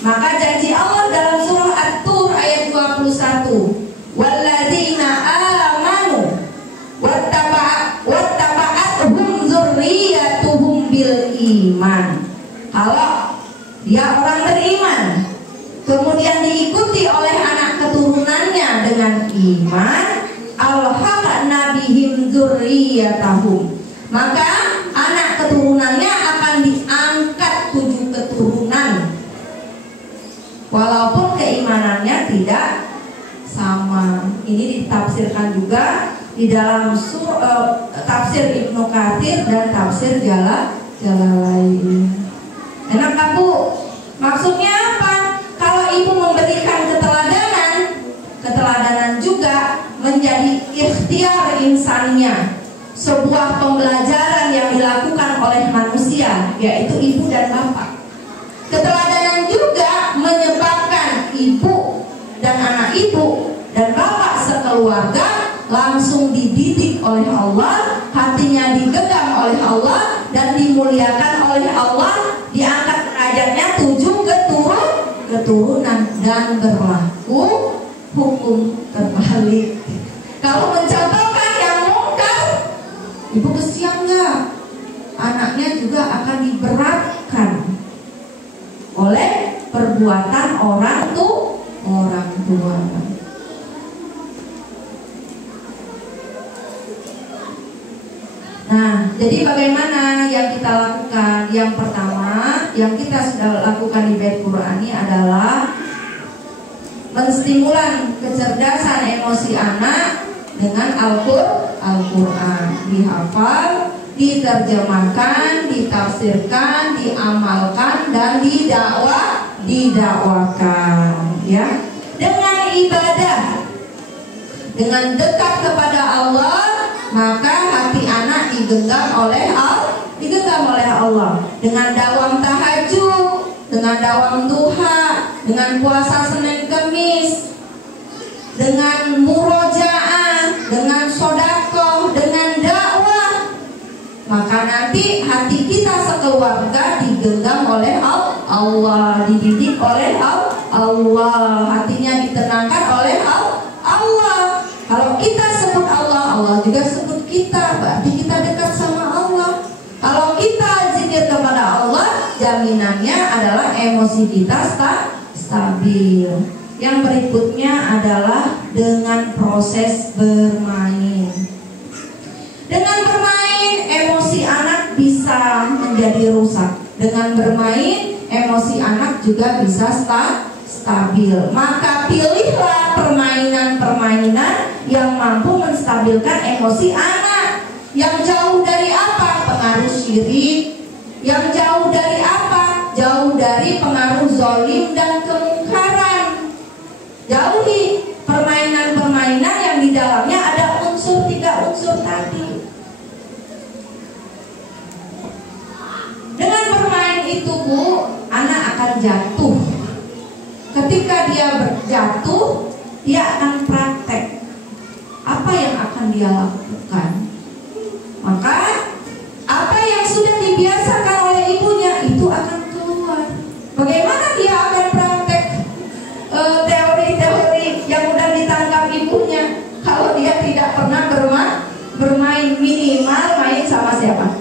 maka janji Allah dalam surah At-Tur ayat 21, walladzina amanu wattaba'athum dzurriyyatuhum bil iman. Kalau dia orang beriman, kemudian diikuti oleh anak keturunannya dengan iman, alhaqna bihim dzurriyyatahum, maka anak keturunannya akan diangkat 7 keturunan, walaupun keimanannya tidak sama. Ini ditafsirkan juga di dalam tafsir Ibnu Katsir dan tafsir Jalalain. Enak gak Bu? Maksudnya apa? Kalau ibu memberikan keteladanan juga menjadi ikhtiar insannya, sebuah pembelajaran yang dilakukan oleh manusia, yaitu ibu dan bapak. Keteladanan juga menyebabkan ibu dan anak ibu dan bapak sekeluarga langsung dididik oleh Allah, hatinya digenggam oleh Allah dan dimuliakan oleh Allah, diangkat derajatnya 7 keturunan dan berlaku hukum terbalik. Kalau mencontohkan yang mungkar, ibu kesian nggak? Anaknya juga akan diberatkan oleh perbuatan orang tua. Nah, jadi bagaimana yang kita lakukan? Yang pertama, yang kita sudah lakukan di Bait Qur'ani adalah menstimulan kecerdasan emosi anak dengan Al-Quran, dihafal, diterjemahkan, ditafsirkan, diamalkan, dan didakwakan, ya. Dengan ibadah, dengan dekat kepada Allah, maka hati anak digenggam oleh Allah. Dengan dawam tahajud, dengan dawam duha, dengan puasa Senin Kemis, dengan murojaah, dengan sodakoh, dengan dakwah, maka nanti hati kita sekeluarga digenggam oleh Allah, dididik oleh Allah, hatinya ditenangkan oleh Allah. Kalau kita sebut Allah, Allah juga sebut kita, berarti kita dekat sama Allah. Kalau kita zikir kepada Allah, jaminannya adalah emosi kita stabil. Yang berikutnya adalah dengan proses bermain. Dengan bermain, emosi anak bisa menjadi rusak. Dengan bermain, emosi anak juga bisa stabil. Maka pilihlah permainan-permainan yang mampu menstabilkan emosi anak. Yang jauh dari apa? Pengaruh syirik. Yang jauh dari apa? Jauh dari pengaruh zalim dan kemungkaran. Jauhi permainan-permainan yang di dalamnya ada 3 unsur tadi. Dengan bermain itu, Bu, anak akan jatuh. Ketika dia jatuh, dia akan praktek apa yang akan dia lakukan. Maka apa yang sudah dibiasakan oleh ibunya itu akan keluar. Bagaimana dia akan praktek teori-teori yang udah ditangkap ibunya kalau dia tidak pernah bermain? Minimal main sama siapa?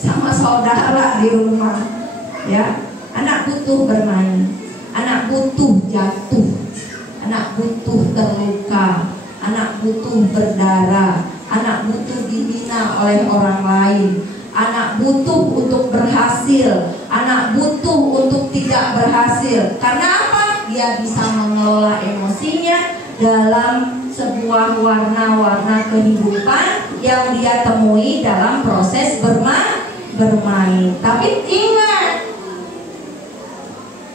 Sama saudara di rumah, ya. Anak butuh bermain, anak butuh jatuh, anak butuh terluka, anak butuh berdarah, anak butuh dihina oleh orang lain, anak butuh untuk berhasil, anak butuh untuk tidak berhasil. Karena apa? Dia bisa mengelola emosinya dalam sebuah warna-warna kehidupan yang dia temui dalam proses bermain. Tapi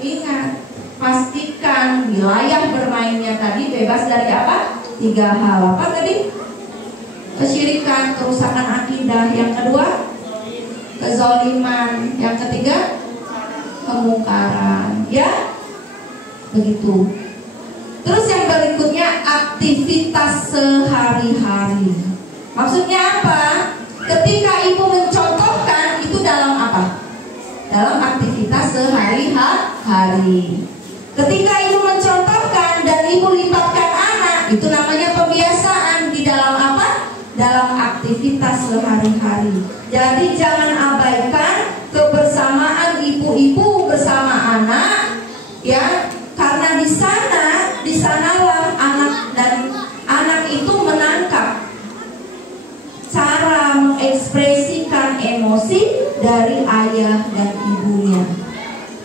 ingat, pastikan wilayah bermainnya tadi bebas dari apa? 3 hal. Apa tadi? Kesyirikan, kerusakan akidah. Yang kedua, kezaliman. Yang ketiga, kemungkaran. Ya. Begitu. Terus yang berikutnya aktivitas sehari-hari. Maksudnya apa? Ketika ibu mencontohkan itu dalam apa? Dalam aktivitas sehari-hari. Ketika ibu mencontohkan dan ibu libatkan anak, itu namanya pembiasaan di dalam apa? Dalam aktivitas sehari-hari. Jadi jangan abaikan kebersamaan ibu-ibu bersama anak, ya, karena di sanalah anak itu menangkap cara mengekspresikan emosi dari ayah dan ibunya.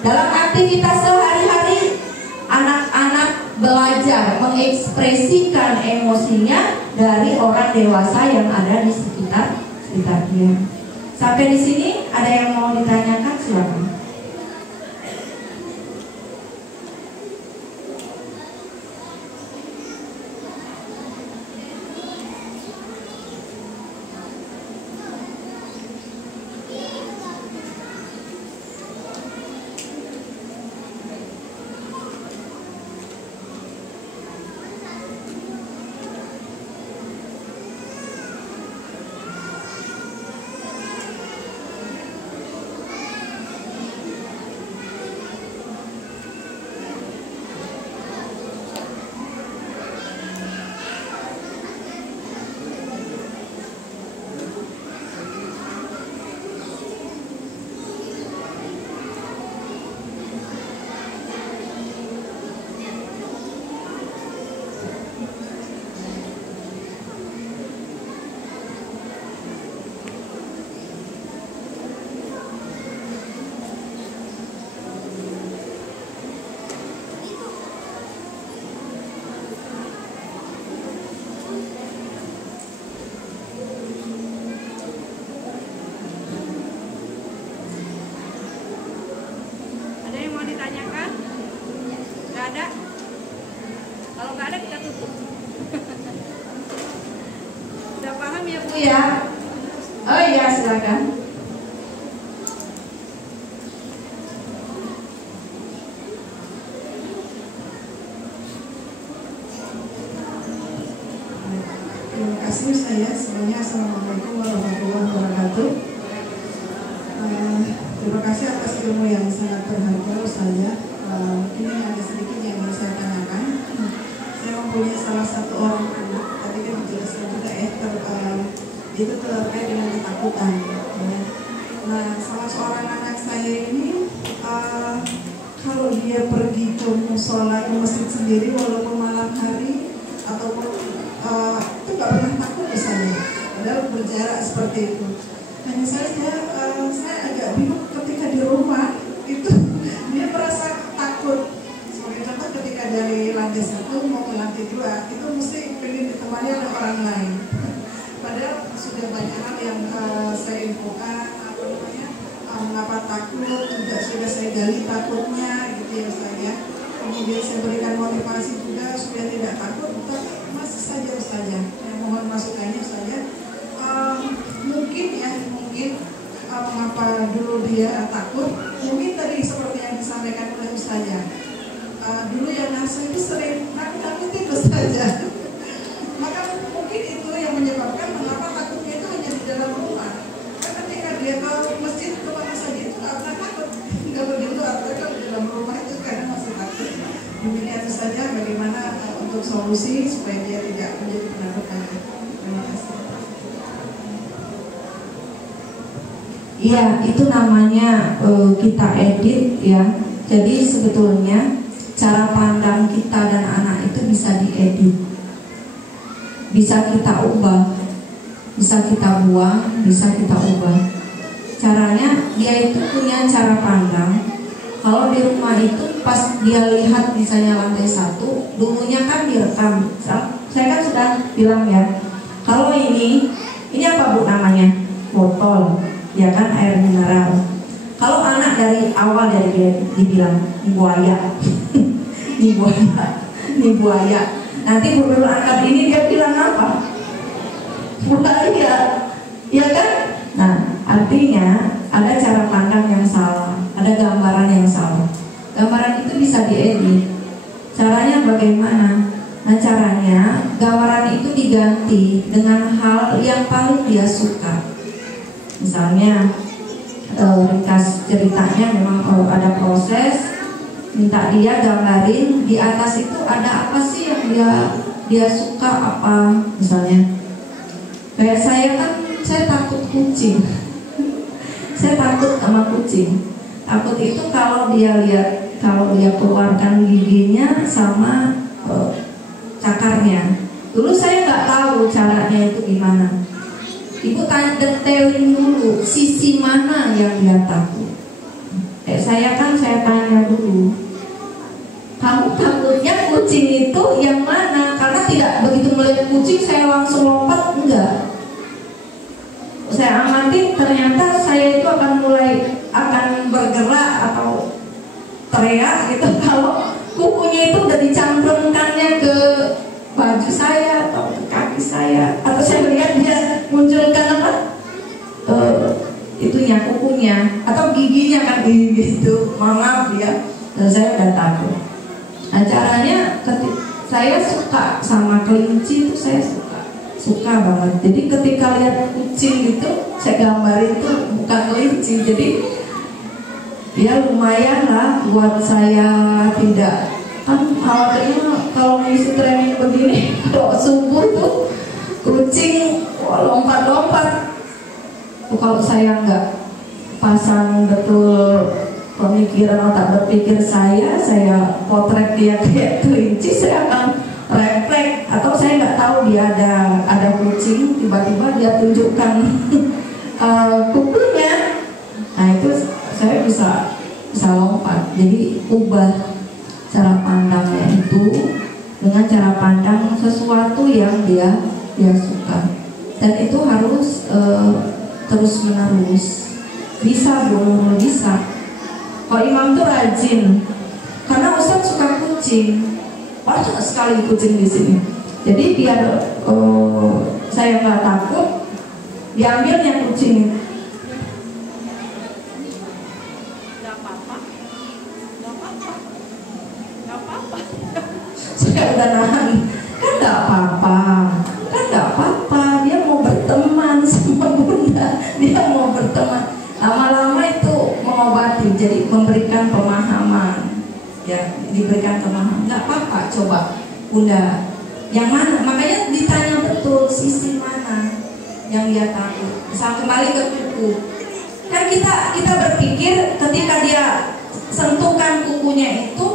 Dalam aktivitas sehari-hari, anak-anak belajar mengekspresikan emosinya dari orang dewasa yang ada di sekitarnya. Sampai di sini ada yang mau ditanyakan, silakan. Ya, oh iya, silakan. Terima kasih saya semuanya. Assalamualaikum warahmatullahi wabarakatuh. Terima kasih atas ilmu yang sangat berharga saya. Ini ada sedikit yang ingin saya tanyakan. Saya mempunyai salah satu orang anak. Tadi kan dijelaskan juga itu terkait dengan ketakutan. Nah, salah seorang anak saya ini kalau dia pergi ke musola, ke masjid sendiri walaupun malam hari ataupun itu nggak pernah takut misalnya, padahal berjarak seperti itu. Hanya saja saya agak bingung ketika di rumah itu dia merasa takut. Sebagai contoh, ketika dari lantai 1 mau ke lantai 2 itu mesti ingin ditemani oleh orang lain. Padahal sudah banyak hal yang saya infokan, mengapa takut, juga sudah saya gali takutnya gitu ya Ustaz ya. Kemudian saya berikan motivasi juga supaya tidak takut, tapi masih saja Ustaz ya. Mohon masukannya Ustaz ya. Mungkin mengapa dulu dia takut, mungkin tadi seperti yang disampaikan oleh Ustaz ya. Dulu yang saya itu sering nakut-nakutin Ustaz ya. Maka mungkin itu yang menyebabkan mengapa takutnya itu hanya di dalam rumah. Karena ketika dia ke masjid, ke mana saja itu nggak pernah takut. Kalau di luar, kalau di dalam rumah itu karena masih takut. Demikian itu saja bagaimana untuk solusi supaya dia tidak menjadi penakut lagi. Terima kasih. Iya, itu namanya kita edit ya. Jadi sebetulnya cara pandang kita dan anak itu bisa diedit. Bisa kita ubah, bisa kita buang, bisa kita ubah. Caranya dia itu punya cara pandang. Kalau di rumah itu pas dia lihat misalnya lantai 1, dulunya kan direkam. Saya kan sudah bilang ya, kalau ini apa Bu namanya? Botol, ya kan, air mineral. Kalau anak dari awal dari dia dibilang buaya, ini buaya. Nanti berburu angkat ini dia bilang apa? Buaya, ya kan? Nah, artinya ada cara pandang yang salah, ada gambaran yang salah. Gambaran itu bisa diedit. bagaimana? Nah, caranya gambaran itu diganti dengan hal yang paling dia suka. Misalnya ringkas ceritanya memang ada proses, minta dia gambarin di atas itu ada apa sih yang dia suka apa. Misalnya kayak saya kan, saya takut kucing. Saya takut sama kucing. Takut itu kalau dia keluarkan giginya sama cakarnya. Dulu saya nggak tahu caranya itu gimana. Ibu detailin dulu sisi mana yang dia takut. Saya tanya dulu, kamu takutnya kucing itu yang mana? Karena tidak begitu melihat kucing saya langsung lompat, enggak. Saya amati, ternyata saya itu akan bergerak atau teriak gitu kalau kukunya itu udah dicamplungkannya ke baju saya atau ke kaki saya, atau saya melihat dia munculkan apa itunya, kukunya atau giginya kan gitu. Maaf ya, saya udah takut. Nah, caranya saya suka sama kelinci itu, saya suka banget. Jadi ketika lihat kucing itu saya gambarin itu bukan kelinci. Jadi ya lumayan lah buat saya tidak, kan khawatirnya kalau ngisi training begini kalau subuh tuh kucing lompat-lompat. Kalau saya nggak pasang betul pemikiran otak berpikir saya potret dia kayak kelinci, saya akan refleks. Atau saya nggak tahu dia ada kucing, tiba-tiba dia tunjukkan kukunya. Nah itu saya bisa lompat. Jadi ubah cara pandangnya itu dengan cara pandang sesuatu yang dia suka, dan itu harus terus menerus. Bisa belum bisa. Kalau imam tuh rajin, karena Ustadz suka kucing, banyak sekali kucing di sini. Jadi biar saya nggak takut, diambilnya kucing. Saya udah nahan, kan nggak apa-apa, dia mau berteman sama bunda, dia mau berteman. Lama-lama itu mengobati, jadi memberikan pemahaman, ya diberikan pemahaman. Nggak apa-apa, coba bunda, yang mana? Makanya ditanya betul sisi mana yang dia takut. Misal kembali ke kuku, kan kita berpikir ketika dia sentuhkan kukunya itu,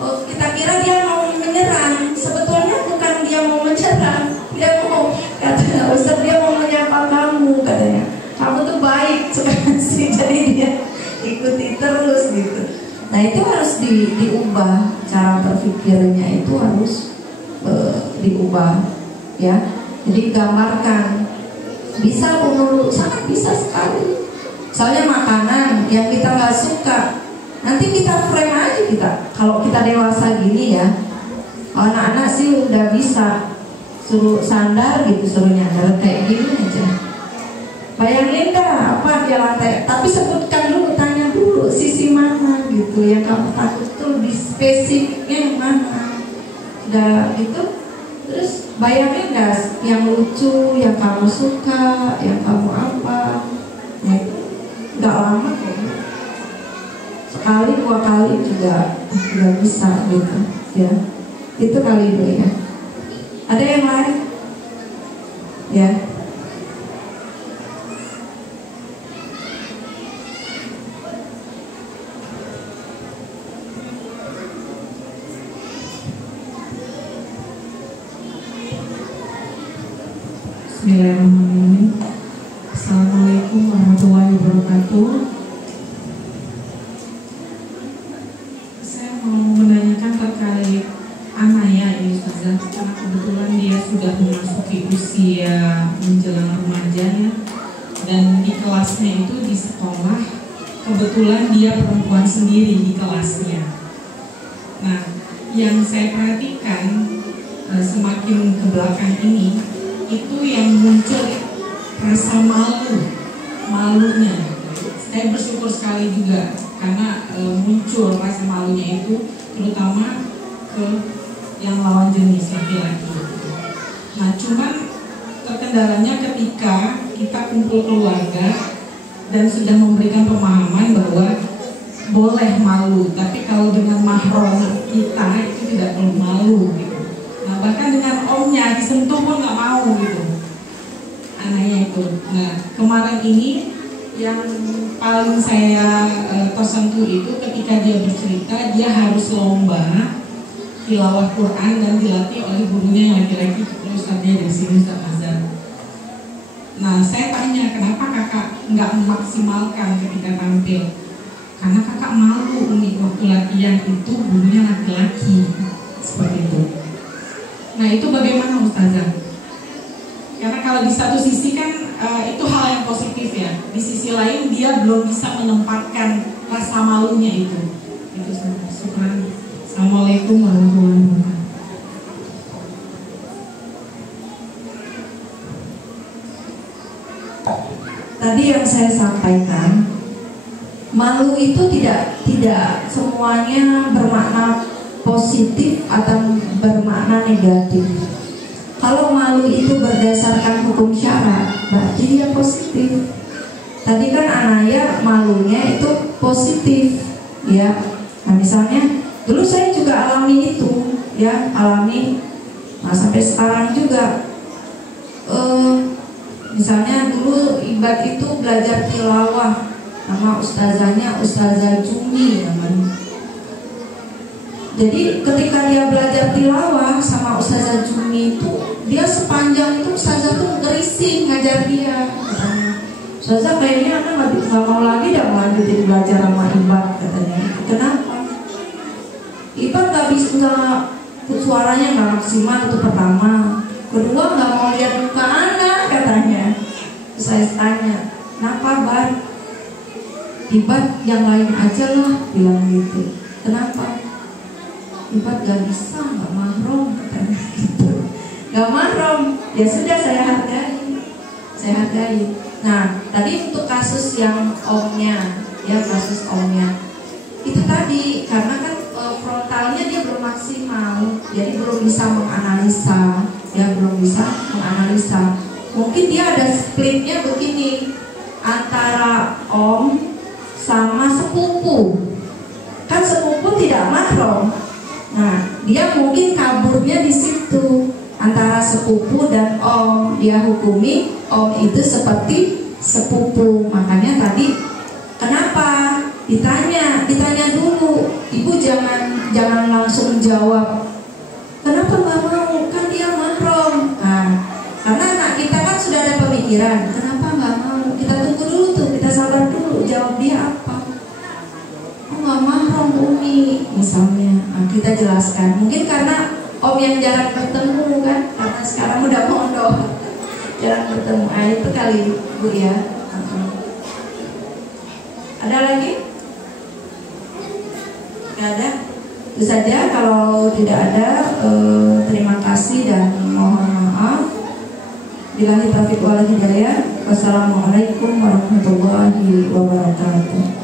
kita kira dia mau menyerang. Sebetulnya bukan dia mau menyerang, dia mau, katanya Ustaz, dia mau menyapa kamu, katanya kamu tuh baik sekali. Jadi dia ikuti terus gitu. Nah itu harus diubah, cara berpikirnya itu harus diubah, ya. Jadi gambarkan, bisa menurut, sangat bisa sekali. Soalnya makanan yang kita nggak suka, nanti kita frame aja kita. Kalau kita dewasa gini ya, anak-anak sih udah bisa suruh sandar gitu, suruh nyadar kayak gini aja. Bayangin dah apa dia lantai, tapi sebutkan dulu, tanya dulu sisi mana gitu yang kamu takut tuh, di spesifiknya yang mana. Udah gitu, terus bayangin dah yang lucu, yang kamu suka, yang kamu apa. Nah itu nggak lama kok, sekali 2 kali juga udah bisa gitu ya. Itu kali dulu ya. Ada yang lain ya? Bismillahirrahmanirrahim. Assalamualaikum warahmatullahi wabarakatuh. Saya mau menanyakan terkait Anaya ini Ustazah, karena kebetulan dia sudah memasuki usia menjelang remaja ya, dan di kelasnya itu di sekolah kebetulan dia perempuan sendiri di kelasnya. Nah, yang saya perhatikan semakin ke belakang ini itu yang muncul rasa malunya. Saya bersyukur sekali juga karena muncul rasa malunya itu terutama ke yang lawan jenis laki-laki. Nah, cuman terkendalanya ketika kita kumpul keluarga dan sudah memberikan pemahaman bahwa boleh malu, tapi kalau dengan mahram kita itu tidak perlu malu gitu. Nah, bahkan dengan omnya disentuh pun nggak mau gitu anaknya itu. Nah, kemarin ini yang paling saya tersentuh itu ketika dia bercerita dia harus lomba tilawah Quran dan dilatih oleh gurunya yang laki-laki, ustadznya dari sini, Ustadz Azhar. Nah, saya tanya kenapa kakak nggak memaksimalkan ketika tampil? Karena kakak malu nih waktu latihan itu gurunya laki-laki, seperti itu. Nah, itu bagaimana Ustazah? Karena kalau di satu sisi kan itu hal yang positif ya. Di sisi lain dia belum bisa menempatkan rasa malunya itu. Itu saja. Syukran. Assalamualaikum warahmatullahi wabarakatuh. Tadi yang saya sampaikan, malu itu tidak semuanya bermakna positif atau bermakna negatif. Kalau malu itu berdasarkan hukum syara, berarti dia positif. Tadi kan Anaya malunya itu positif, ya. Nah, misalnya dulu saya juga alami itu, ya, alami. Nah, sampai sekarang juga. Misalnya dulu Ibad itu belajar tilawah, nama ustazahnya Ustazah Jumi namanya. Jadi ketika dia belajar tilawah sama Ustazah Jumi itu, dia sepanjang itu Ustazah tuh ngerising ngajar dia. Ustazah kayaknya anak nggak mau lagi dah melanjutin belajar sama Ibad katanya. Kenapa? Ibad nggak bisa, suaranya nggak maksimal itu pertama. Kedua nggak mau lihat muka anak katanya. Terus saya tanya, kenapa Bad? Ibad yang lain aja lah, bilang gitu. Kenapa? Ibad gak bisa, gak mahram katanya gitu. Gak mahram, ya sudah saya hargai. Nah, tadi untuk kasus yang omnya, ya kasus omnya, itu tadi karena kan frontalnya dia belum maksimal, jadi belum bisa menganalisa, ya belum bisa menganalisa. Mungkin dia ada splitnya begini antara om sama sepupu. Kan sepupu tidak mahram. Nah, dia mungkin kaburnya di situ antara sepupu dan om. Dia hukumi om itu seperti sepupu. Makanya tadi kenapa ditanya dulu. Ibu jangan langsung jawab. Kenapa nggak mau? Kan dia mahram. Nah, karena anak kita kan sudah ada pemikiran. Kenapa nggak mau? Kita tunggu dulu tuh, kita sabar dulu. Jawab dia apa? Nggak mahram Umi misalnya. Nah, kita jelaskan. Mungkin karena om yang jarang bertemu kan, karena sekarang udah pondok jarang bertemu. Ah, itu kali Bu ya. Ada lagi? Gak ada? Itu saja. Kalau tidak ada, terima kasih dan mohon maaf. Billahi taufiq wal hidayah. Wassalamualaikum warahmatullahi wabarakatuh.